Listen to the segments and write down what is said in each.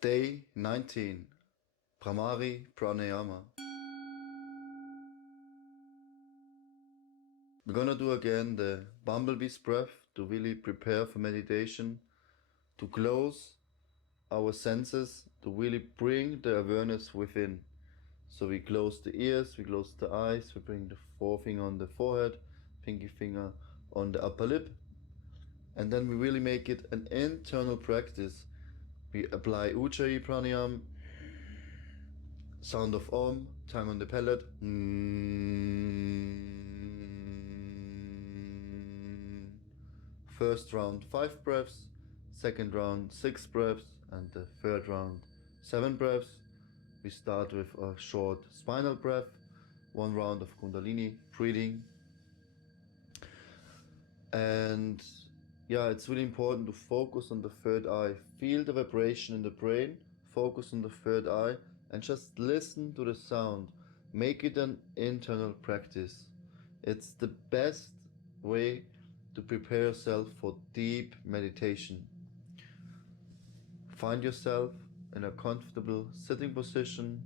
Day 19. Bhramari Pranayama. We're gonna do again the bumblebee's breath to really prepare for meditation, to close our senses, to really bring the awareness within. So we close the ears, we close the eyes, we bring the forefinger on the forehead, pinky finger on the upper lip, and then we really make it an internal practice. We apply Ujjayi Pranayama, sound of Om, tongue on the palate. First round 5 breaths, second round 6 breaths, and the third round 7 breaths. We start with a short spinal breath, 1 round of Kundalini breathing. And yeah, it's really important to focus on the third eye. Feel the vibration in the brain, focus on the third eye, and just listen to the sound. Make it an internal practice. It's the best way to prepare yourself for deep meditation. Find yourself in a comfortable sitting position,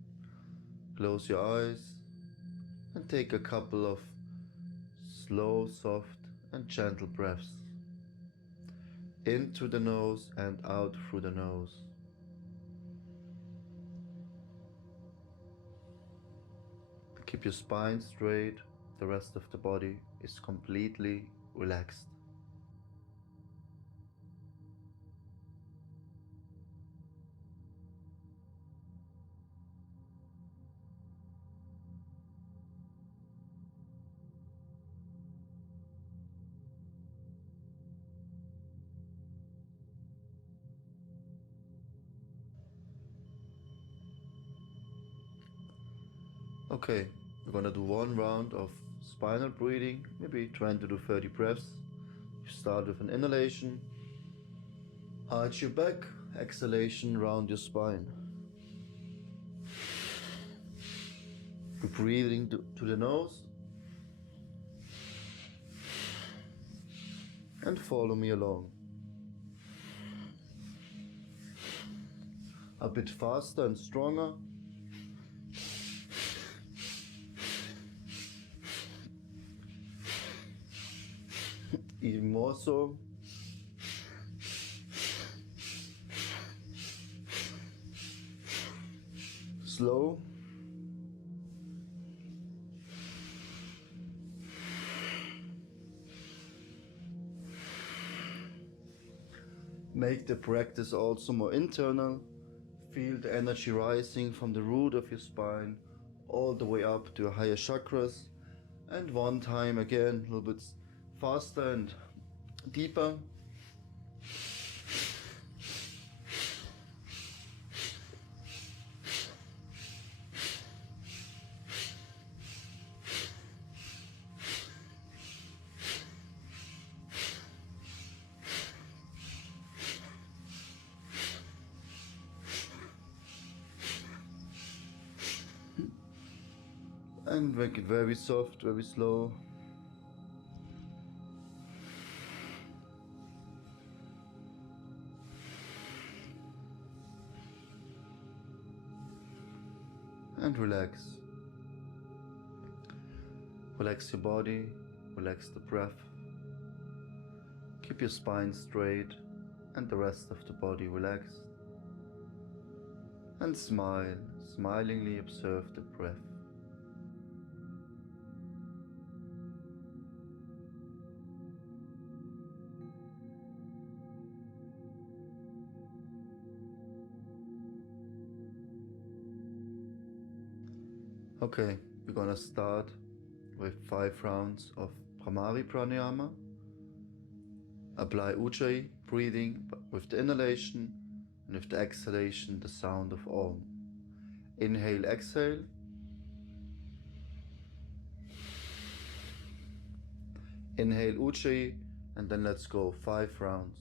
close your eyes, and take a couple of slow, soft, and gentle breaths. In through the nose and out through the nose. Keep your spine straight, the rest of the body is completely relaxed. Okay, we're gonna do 1 round of spinal breathing, maybe 20 to 30 breaths. You start with an inhalation, arch your back, exhalation, round your spine. You're breathing to the nose, and follow me along. A bit faster and stronger. Even more so. Slow. Make the practice also more internal. Feel the energy rising from the root of your spine all the way up to your higher chakras. And one time again, a little bit faster and deeper. And make it very soft, very slow. And relax. Relax your body, relax the breath. Keep your spine straight and the rest of the body relaxed. And smile, smilingly observe the breath. Okay, we're gonna start with 5 rounds of Bhramari Pranayama. Apply Ujjayi breathing with the inhalation and with the exhalation the sound of Om. Inhale, exhale. Inhale Ujjayi and then let's go 5 rounds.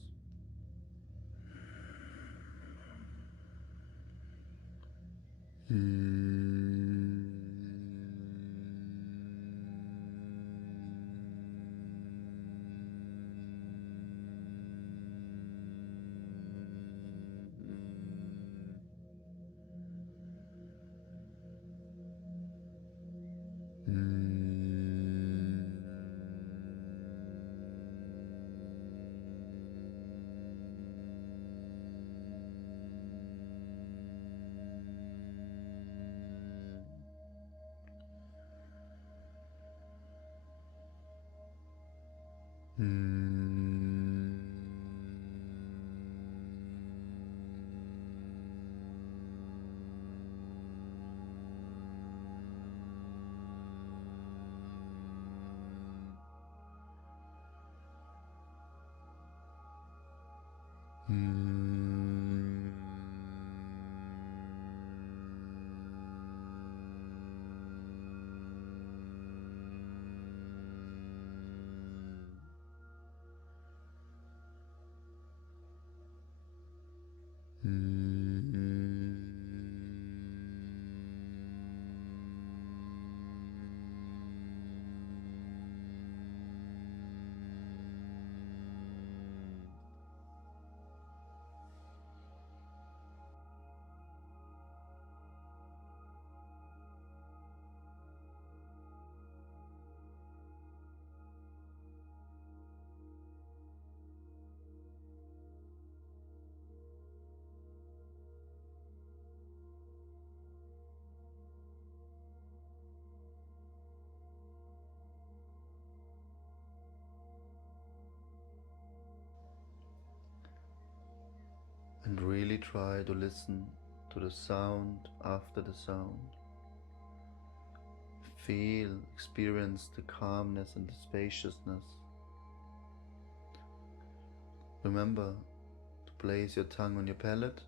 And really try to listen to the sound after the sound. Feel, experience the calmness and the spaciousness. Remember to place your tongue on your palate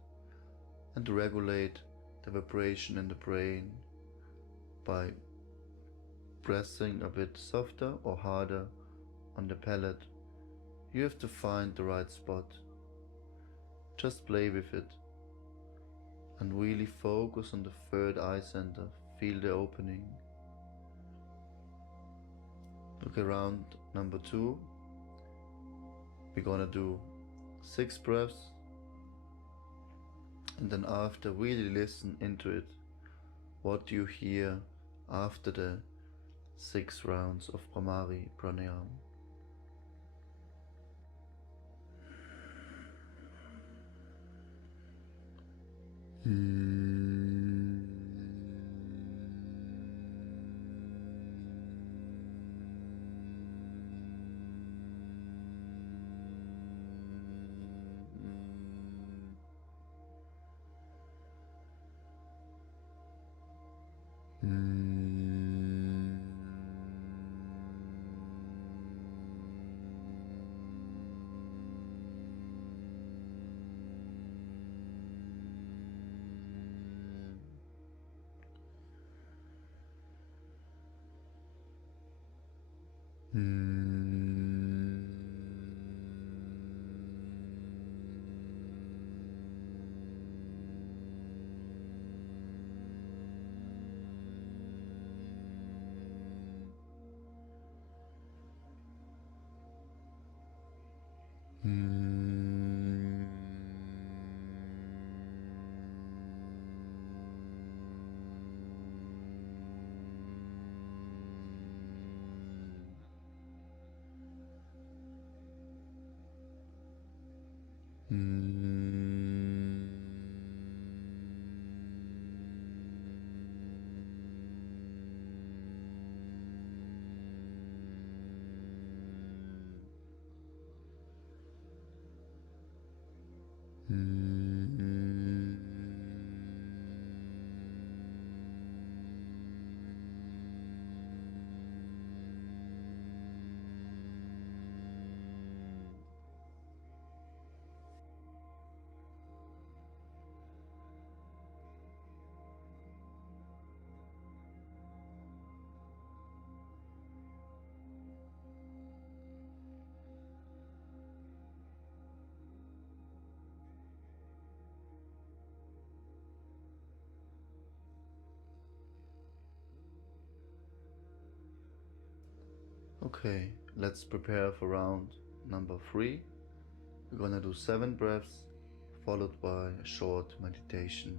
and to regulate the vibration in the brain by pressing a bit softer or harder on the palate. You have to find the right spot. Just play with it and really focus on the third eye center. Feel the opening. Look around number 2. We're gonna do 6 breaths, and then after really listen into it. What do you hear after the 6 rounds of Bhramari Pranayama? Okay, let's prepare for round number 3. We're gonna do 7 breaths followed by a short meditation.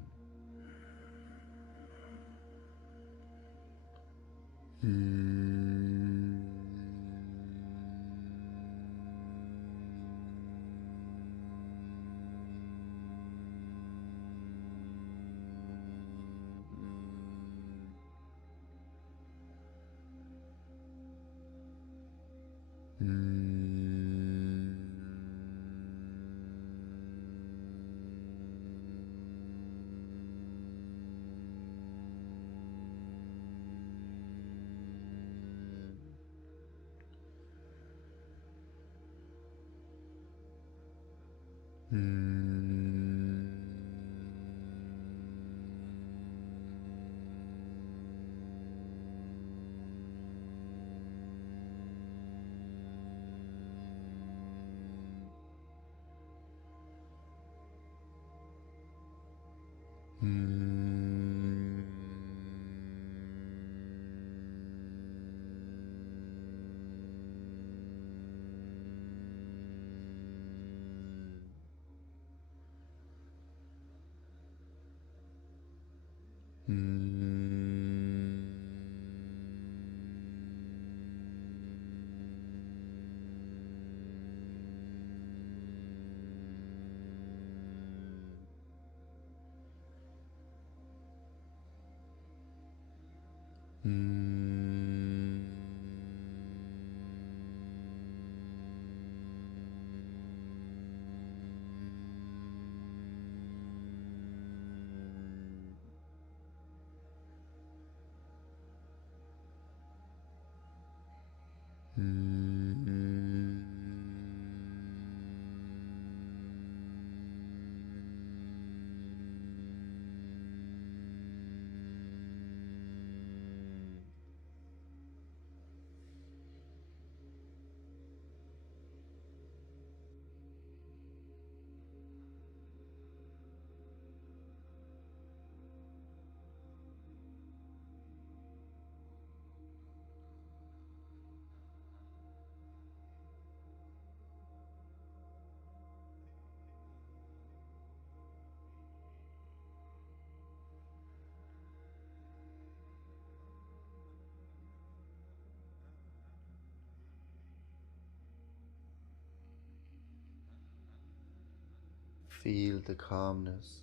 Feel the calmness,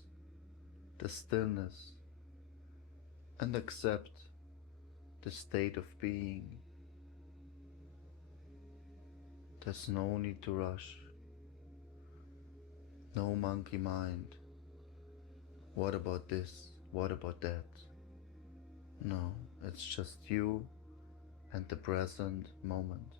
the stillness, and accept the state of being. There's no need to rush, no monkey mind. What about this? What about that? No, it's just you and the present moment.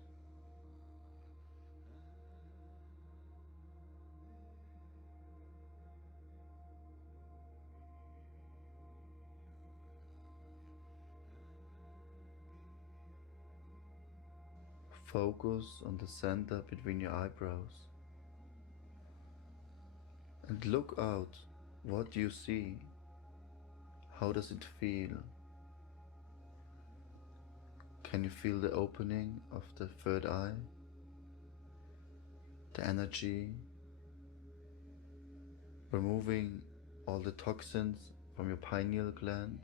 Focus on the center between your eyebrows and look out. What do you see? How does it feel? Can you feel the opening of the third eye? The energy, removing all the toxins from your pineal gland.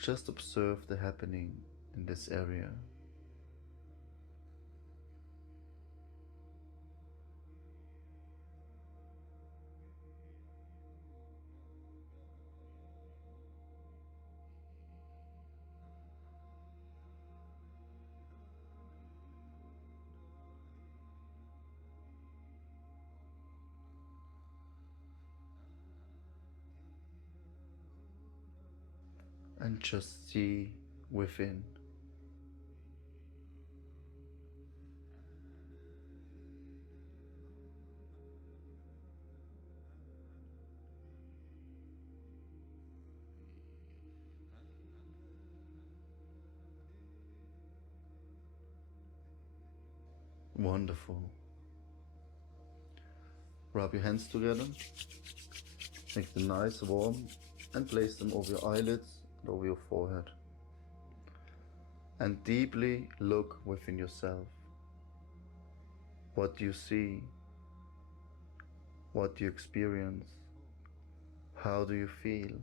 Just observe the happening in this area. And just see within. Wonderful. Rub your hands together, make them nice, warm, and place them over your eyelids and over your forehead. And deeply look within yourself. What do you see? What do you experience? How do you feel?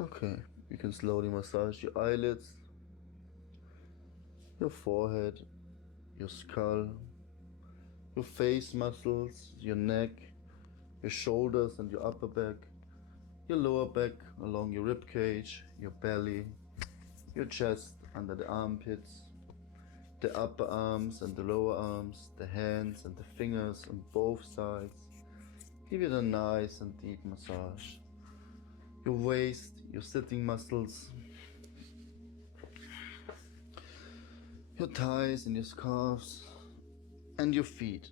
Okay, you can slowly massage your eyelids, your forehead, your skull, your face muscles, your neck, your shoulders and your upper back, your lower back along your rib cage, your belly, your chest under the armpits, the upper arms and the lower arms, the hands and the fingers on both sides. Give it a nice and deep massage. Your waist, your sitting muscles, your thighs and your calves, and your feet.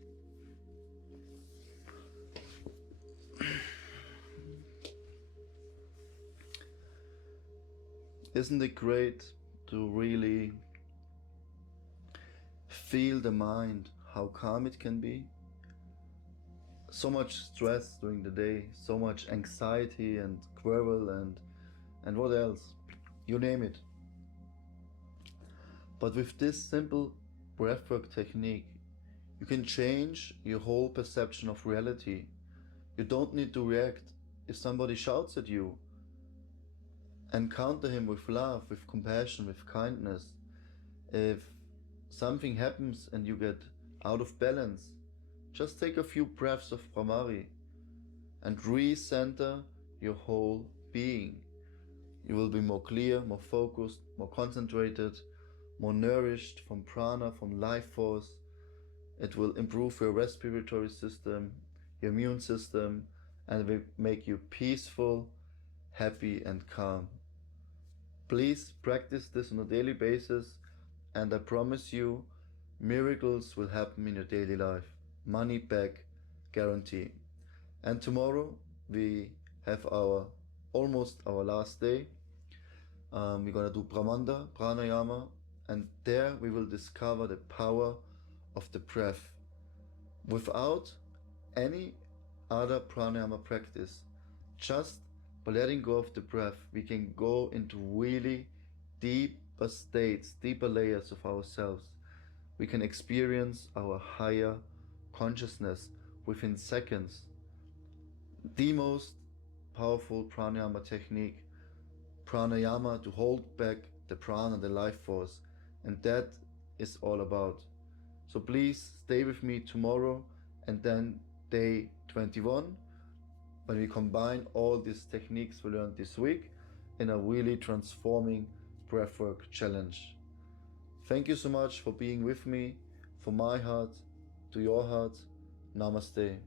Isn't it great to really feel the mind, how calm it can be? So much stress during the day, so much anxiety and quarrel and what else? You name it. But with this simple breathwork technique, you can change your whole perception of reality. You don't need to react if somebody shouts at you. Encounter him with love, with compassion, with kindness. If something happens and you get out of balance, just take a few breaths of Bhramari and recenter your whole being. You will be more clear, more focused, more concentrated, more nourished from prana, from life force. It will improve your respiratory system, your immune system, and it will make you peaceful, happy, and calm. Please practice this on a daily basis, and I promise you, miracles will happen in your daily life. Money back guarantee. And tomorrow we have almost our last day. We're gonna do Pranayama, and there we will discover the power of the breath without any other pranayama practice. Just by letting go of the breath, we can go into really deeper states, deeper layers of ourselves. We can experience our higher consciousness within seconds. The most powerful pranayama technique, pranayama, to hold back the prana, the life force, and that is all about. So please stay with me tomorrow and then day 21, when we combine all these techniques we learned this week in a really transforming breathwork challenge. Thank you so much for being with me, from my heart to your heart. Namaste.